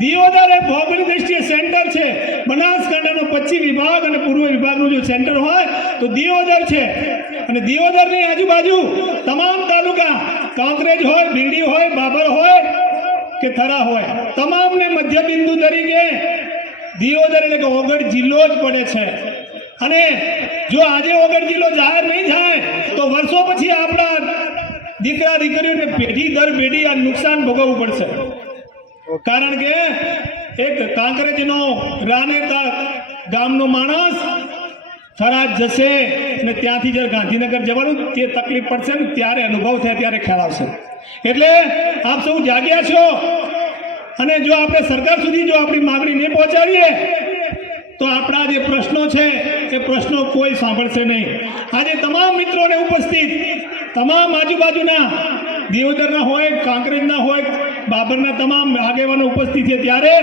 દિયોદર એ ભૌગોલિક દ્રષ્ટિએ સેન્ટર છે. બનાસકાંઠાનો પશ્ચિમ વિભાગ અને પૂર્વ વિભાગનું જો સેન્ટર હોય તો દિયોદર છે. અને દિયોદરની આજુબાજુ તમામ તાલુકા, કાંકરેજ હોય, ભીંડી હોય, બાબર હોય કે થરા હોય, તમામને મધ્ય બિંદુ તરીકે દિયોદર એટલે કે ઓગળ જિલ્લો જ પડે છે. અને જો આજે ઓગળ જિલ્લો જાહેર નહીં થાય તો વર્ષો પછી આપણા દીકરા દીકરીઓને પેઢી દર પેઢી આ નુકસાન ભોગવવું પડશે. કારણ કે એક કાંકરેજનો રાનેતા ગામનો માણસ થરાદ જશે અને ત્યાંથી જ્યારે ગાંધીનગર જવાનું તે તકલીફ પડશે ને ત્યારે અનુભવ થાય, ત્યારે ખ્યાલ આવશે. એટલે આપ સૌ જાગ્યા છો અને જો આપણે સરકાર સુધી જો આપણી માગણી નહીં પહોંચાડીએ તો આપણા જે પ્રશ્નો છે એ પ્રશ્નો કોઈ સાંભળશે નહીં. આજે તમામ મિત્રોને ઉપસ્થિત, તમામ આજુબાજુના દિયોદરના હોય, કાંકરેજના હોય, બાબરના તમામ આગેવાનો ઉપસ્થિત છે. ત્યારે